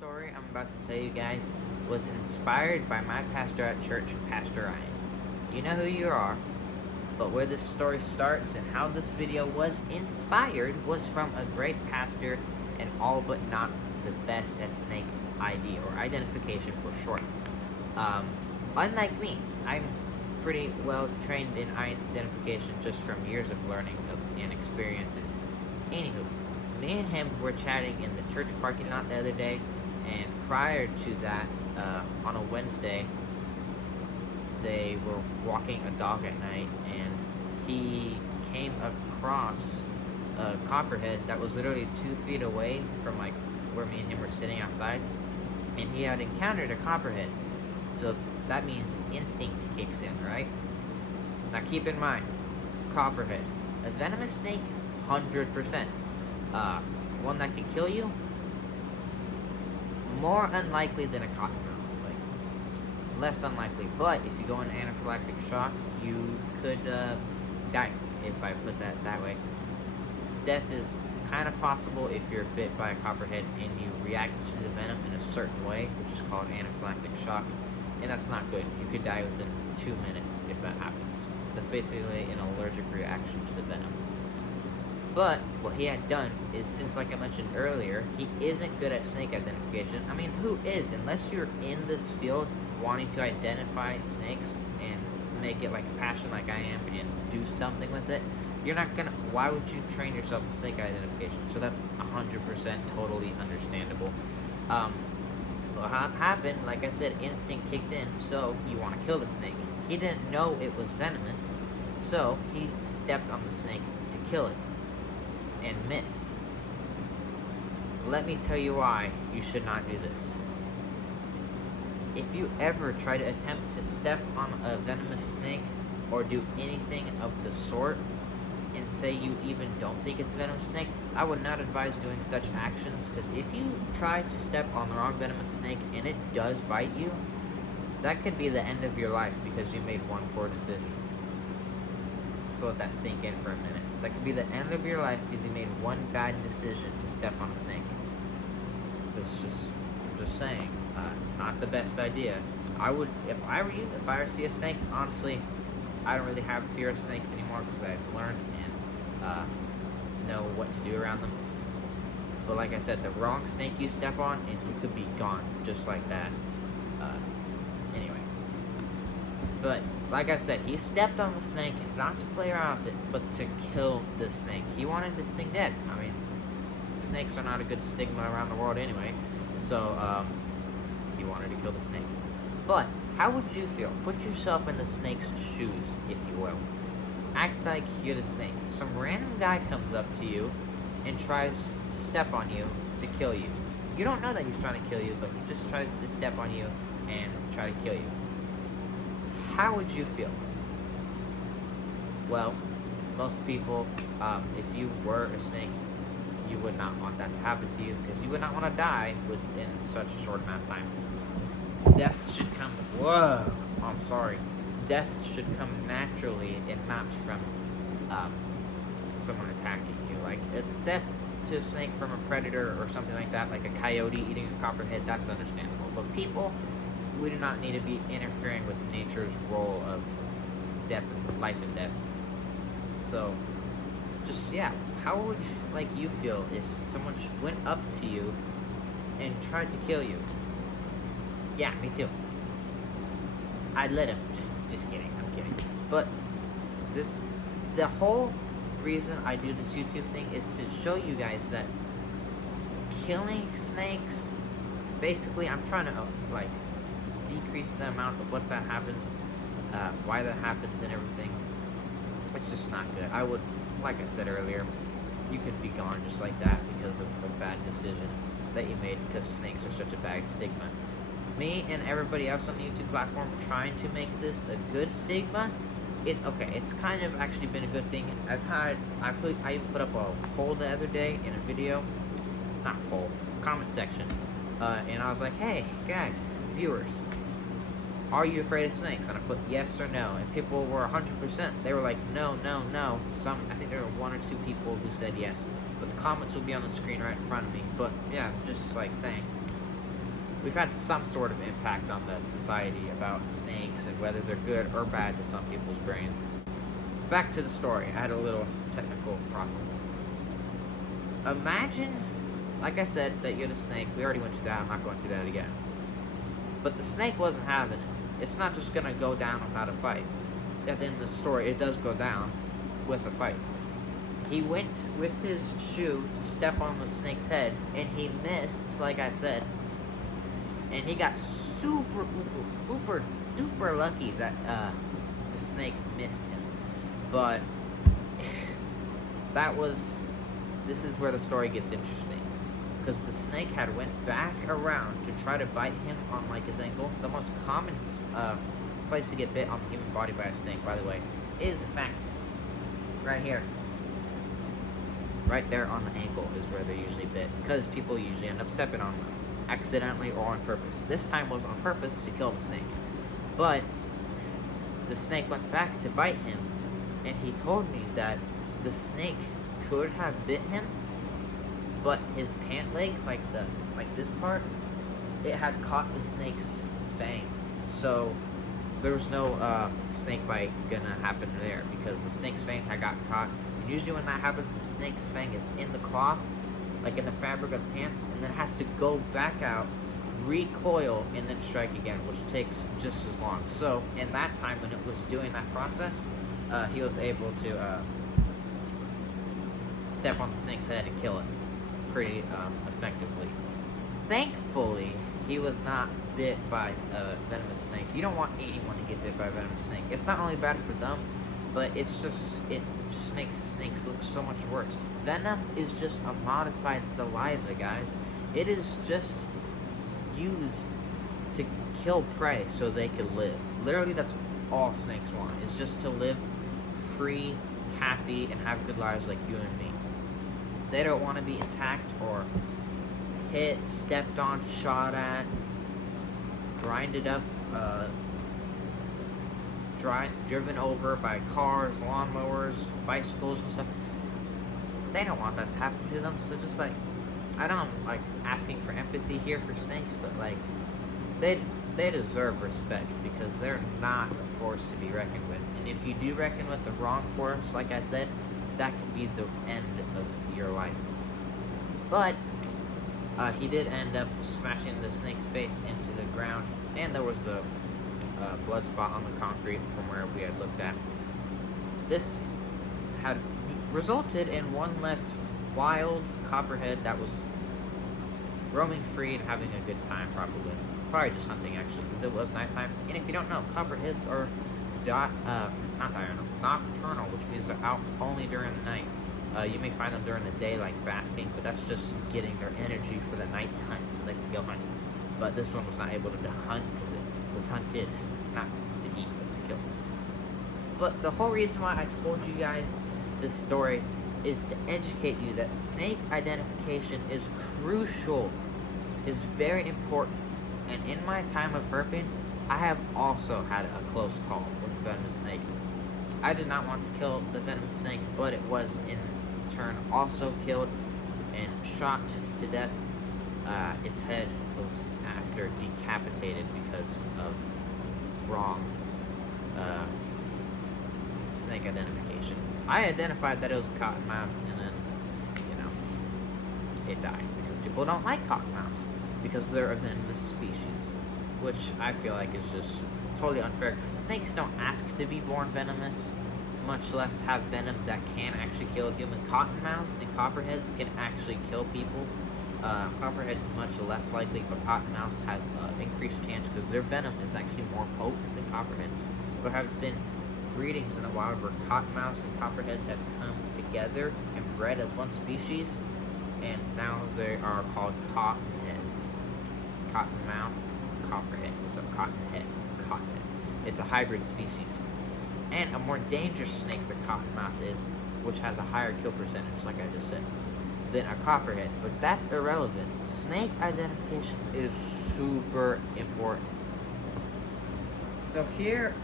story I'm about to tell you guys was inspired by my pastor at church, Pastor Ryan. You know who you are, but where this story starts and how this video was inspired was from a great pastor and all but not the best at snake ID or identification for short. Um, Unlike me, I'm pretty well trained in identification just from years of learning and experiences. Anywho, me and him were chatting in the church parking lot the other day, and prior to that, on a Wednesday, they were walking a dog at night, and he came across a copperhead that was literally 2 feet away from like where me and him were sitting outside, and he had encountered a copperhead. So that means instinct kicks in, right? Now keep in mind, copperhead, a venomous snake, 100%. One that can kill you, more unlikely than a cottonmouth, like less unlikely. But if you go into anaphylactic shock, you could die. If I put that way, death is kind of possible if you're bit by a copperhead and you react to the venom in a certain way, which is called anaphylactic shock, and that's not good. You could die within 2 minutes if that happens. That's basically an allergic reaction to the venom. But what he had done is, since like I mentioned earlier, he isn't good at snake identification. I mean, who is? Unless you're in this field wanting to identify snakes and make it like a passion like I am and do something with it, you're not gonna, why would you train yourself in snake identification? So that's 100% totally understandable. What happened, like I said, instinct kicked in, so you want to kill the snake. He didn't know it was venomous, so he stepped on the snake to kill it. And missed. Let me tell you why you should not do this. If you ever try to attempt to step on a venomous snake or do anything of the sort and say you even don't think it's a venomous snake, I would not advise doing such actions, because if you try to step on the wrong venomous snake and it does bite you, that could be the end of your life because you made one poor decision. So let that sink in for a minute. That could be the end of your life because you made one bad decision to step on a snake. I'm just saying, not the best idea. I would, if I were you, if I were to see a snake, honestly, I don't really have fear of snakes anymore because I've learned and know what to do around them. But like I said, the wrong snake you step on and you could be gone just like that. Anyway. But, like I said, he stepped on the snake not to play around with it, but to kill the snake. He wanted this thing dead. I mean, snakes are not a good stigma around the world anyway, so, he wanted to kill the snake. But, how would you feel? Put yourself in the snake's shoes, if you will. Act like you're the snake. Some random guy comes up to you and tries to step on you to kill you. You don't know that he's trying to kill you, but he just tries to step on you and try to kill you. How would you feel? Well, most people, if you were a snake, you would not want that to happen to you because you would not want to die within such a short amount of time. Death should come, I'm sorry. Death should come naturally and not from someone attacking you. Like, death to a snake from a predator or something like that, like a coyote eating a copperhead, that's understandable. But people, we do not need to be interfering with nature's role of death, life and death. So, just, yeah, how would you feel if someone went up to you and tried to kill you? Yeah, me too. I'd let him. Just kidding. I'm kidding. But the whole reason I do this YouTube thing is to show you guys that killing snakes, basically, I'm trying to decrease the amount of what that happens, why that happens and everything. It's just not good. I would, like I said earlier, you could be gone just like that because of a bad decision that you made because snakes are such a bad stigma. Me and everybody else on the YouTube platform trying to make this a good stigma, it's kind of actually been a good thing. I put up a poll the other day in a video, not poll, comment section, and I was like, hey guys, viewers, are you afraid of snakes? And I put yes or no, and people were 100%. They were like, no, no, no. I think there were 1 or 2 people who said yes, but the comments will be on the screen right in front of me. But yeah, just like saying, we've had some sort of impact on the society about snakes and whether they're good or bad to some people's brains. Back to the story. I had a little technical problem. Imagine, like I said, that you're the snake. We already went through that. I'm not going through that again. But the snake wasn't having it. It's not just gonna go down without a fight. At the end of the story, it does go down with a fight. He went with his shoe to step on the snake's head, and he missed, like I said. And he got super, uber, duper lucky that the snake missed him. But this is where the story gets interesting, because the snake had went back around to try to bite him on like his ankle. The most common place to get bit on the human body by a snake, by the way, is in fact right here. Right there on the ankle is where they're usually bit, because people usually end up stepping on them, accidentally or on purpose. This time was on purpose to kill the snake. But the snake went back to bite him, and he told me that the snake could have bit him, but his pant leg, like this part, it had caught the snake's fang. So there was no snake bite gonna happen there, because the snake's fang had got caught. And usually when that happens, the snake's fang is in the cloth, like in the fabric of the pants, and then it has to go back out, recoil, and then strike again, which takes just as long. So in that time, when it was doing that process, he was able to step on the snake's head and kill it pretty effectively. Thankfully, he was not bit by a venomous snake. You don't want anyone to get bit by a venomous snake. It's not only bad for them, but it just makes snakes look so much worse. Venom is just a modified saliva, guys. It is just used to kill prey so they can live. Literally, that's all snakes want. It's just to live free, happy, and have good lives like you and me. They don't want to be attacked or hit, stepped on, shot at, grinded up, driven over by cars, lawnmowers, bicycles, and stuff. They don't want that to happen to them. So just like, I don't like asking for empathy here for snakes, but like, they deserve respect, because they're not a force to be reckoned with. And if you do reckon with the wrong force, like I said, that could be the end of your life. But he did end up smashing the snake's face into the ground, and there was a blood spot on the concrete from where we had looked at. This had resulted in one less wild copperhead that was roaming free and having a good time, probably just hunting, actually, because it was nighttime. And if you don't know, copperheads are not diurnal, nocturnal, which means they're out only during the night. You may find them during the day, like basking, but that's just getting their energy for the nighttime so they can go hunt. But this one was not able to hunt because it was hunted, not to eat, but to kill. But the whole reason why I told you guys this story is to educate you that snake identification is crucial, is very important. And in my time of herping, I have also had a close call with a venomous snake. I did not want to kill the venomous snake, but it was in turn also killed and shot to death. Its head was after decapitated because of wrong snake identification. I identified that it was cottonmouth, and then, it died because people don't like cottonmouths because they're a venomous species, which I feel like is just totally unfair, because snakes don't ask to be born venomous, much less have venom that can actually kill a human. Cottonmouths and copperheads can actually kill people. Copperheads much less likely, but cottonmouths have increased chance because their venom is actually more potent than copperheads. There have been breedings in the wild where cottonmouths and copperheads have come together and bred as one species, and now they are called cottonheads. Cottonmouth, copperhead, so cottonhead. It's a hybrid species. And a more dangerous snake than cottonmouth is, which has a higher kill percentage, like I just said, than a copperhead. But that's irrelevant. Snake identification is super important. So here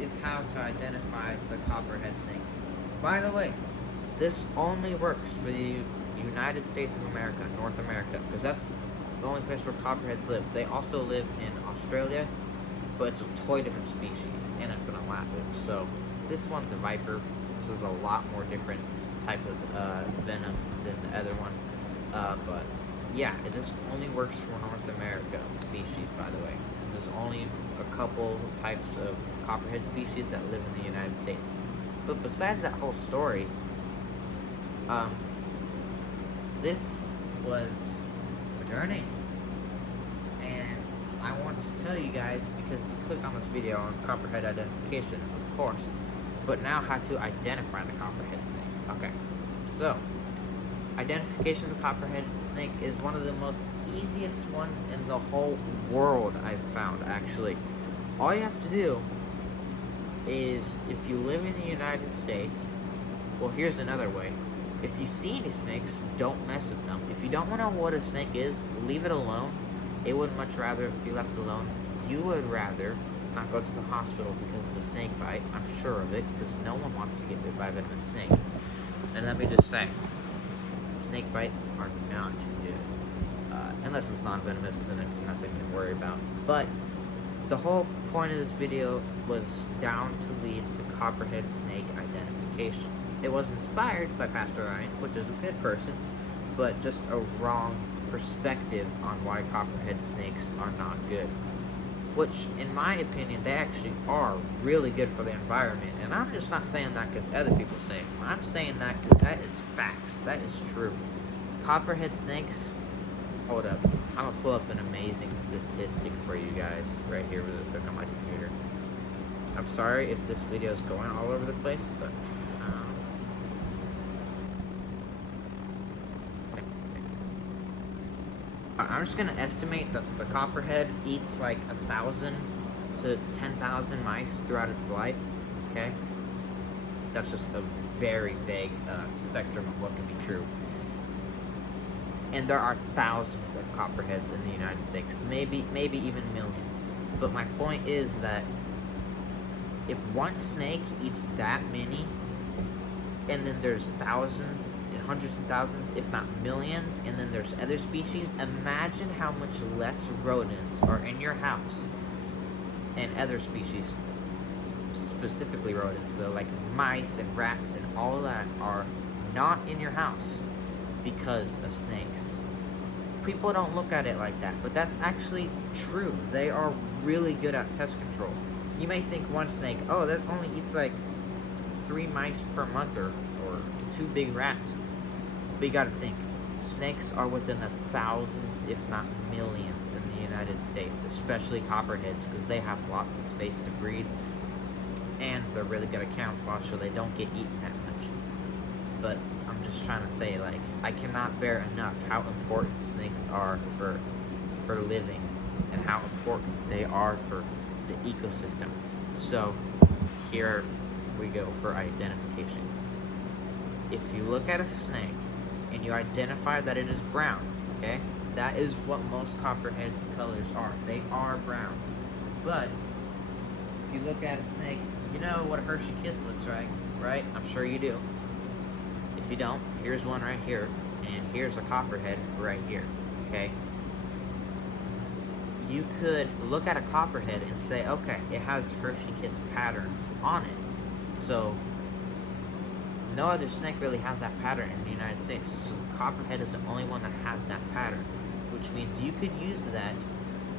is how to identify the copperhead snake. By the way, this only works for the United States of America, North America, because that's the only place where copperheads live. They also live in Australia, but it's a totally different species, and it's an elapid. So this one's a viper. This is a lot more different type of venom than the other one. But yeah, this only works for North America species, by the way. And there's only a couple types of copperhead species that live in the United States. But besides that whole story, this was a journey. And I want to tell you guys, because you clicked on this video on copperhead identification, of course, but now how to identify the copperhead snake. Okay, so identification of the copperhead snake is one of the most easiest ones in the whole world, I've found, actually. All you have to do is, if you live in the United States, well, here's another way. If you see any snakes, don't mess with them. If you don't want to know what a snake is, leave it alone. It would much rather be left alone. You would rather not go to the hospital because of a snake bite. I'm sure of it, because no one wants to get bit by a venomous snake. And let me just say, snake bites are not good. Unless it's non-venomous, then it's nothing to worry about. But the whole point of this video was down to lead to copperhead snake identification. It was inspired by Pastor Ryan, which is a good person, but just a wrong perspective on why copperhead snakes are not good. Which, in my opinion, they actually are really good for the environment. And I'm just not saying that because other people say it. I'm saying that because that is facts. That is true. Copperhead snakes, hold up. I'm going to pull up an amazing statistic for you guys right here really quick on my computer. I'm sorry if this video is going all over the place, but I'm just gonna estimate that the copperhead eats like 1,000 to 10,000 mice throughout its life. Okay, that's just a very vague spectrum of what can be true. And there are thousands of copperheads in the United States, maybe even millions. But my point is that if one snake eats that many, and then there's thousands, hundreds of thousands, if not millions, and then there's other species, imagine how much less rodents are in your house, and other species, specifically rodents though, like mice and rats and all of that, are not in your house because of snakes. People don't look at it like that, but that's actually true. They are really good at pest control. You may think one snake, oh, that only eats like 3 mice per month, or 2 big rats. But you gotta think, snakes are within the thousands, if not millions, in the United States, especially copperheads, because they have lots of space to breed, and they're really good at camouflage, so they don't get eaten that much. But I'm just trying to say, like, I cannot bear enough how important snakes are for living, and how important they are for the ecosystem. So here we go for identification. If you look at a snake and you identify that it is brown, okay, that is what most copperhead colors are. They are brown. But if you look at a snake, you know what a Hershey Kiss looks like, right? I'm sure you do. If you don't, here's one right here, and here's a copperhead right here, okay? You could look at a copperhead and say, okay, it has Hershey Kiss patterns on it. So no other snake really has that pattern in the United States. So copperhead is the only one that has that pattern, which means you could use that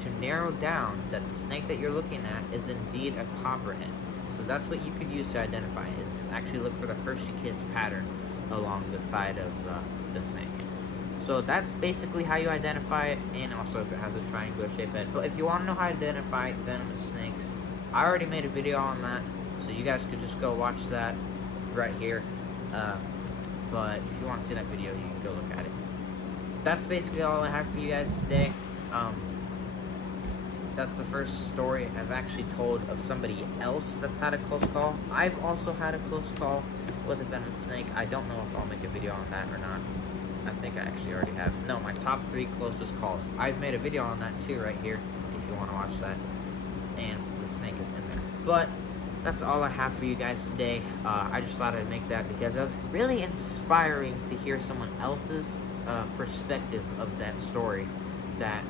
to narrow down that the snake that you're looking at is indeed a copperhead. So that's what you could use to identify it, is actually look for the Hershey Kiss pattern along the side of the snake. So that's basically how you identify it, and also if it has a triangular shaped head. But if you want to know how to identify venomous snakes, I already made a video on that, so you guys could just go watch that right here. But if you want to see that video, you can go look at it. That's basically all I have for you guys today. That's the first story I've actually told of somebody else that's had a close call. I've also had a close call with a venomous snake. I don't know if I'll make a video on that or not. I think I actually already have. No, my top 3 closest calls. I've made a video on that too right here, if you want to watch that. And the snake is in there. But that's all I have for you guys today. I just thought I'd make that because it was really inspiring to hear someone else's perspective of that story. that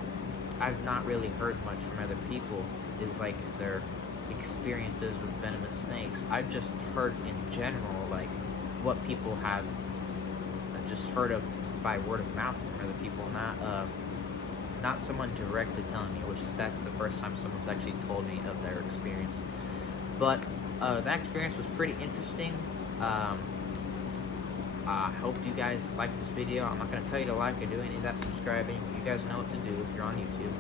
I've not really heard much from other people is like their experiences with venomous snakes. I've just heard in general, like what people have just heard of by word of mouth from other people, not someone directly telling me, that's the first time someone's actually told me of their experience. But that experience was pretty interesting. I hope you guys like this video. I'm not going to tell you to like or do any of that subscribing. You guys know what to do if you're on YouTube.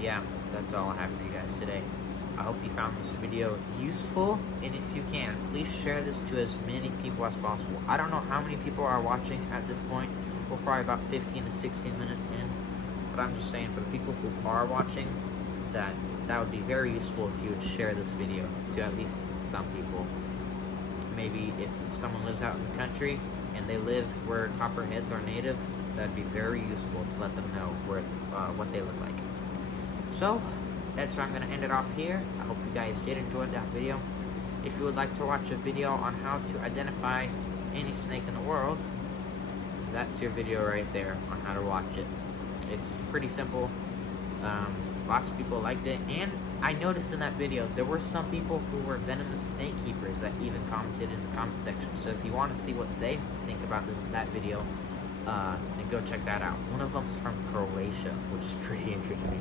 Yeah, that's all I have for you guys today. I hope you found this video useful, and if you can, please share this to as many people as possible. I don't know how many people are watching at this point. We're probably about 15 to 16 minutes in, but I'm just saying for the people who are watching, that would be very useful if you would share this video to at least some people. Maybe if someone lives out in the country and they live where copperheads are native, that'd be very useful to let them know what they look like. So that's where I'm going to end it off here. I hope you guys did enjoy that video. If you would like to watch a video on how to identify any snake in the world, that's your video right there on how to watch it. It's pretty simple. Lots of people liked it, and I noticed in that video there were some people who were venomous snake keepers that even commented in the comment section. So if you want to see what they think about that video, then go check that out. One of them's from Croatia, which is pretty interesting.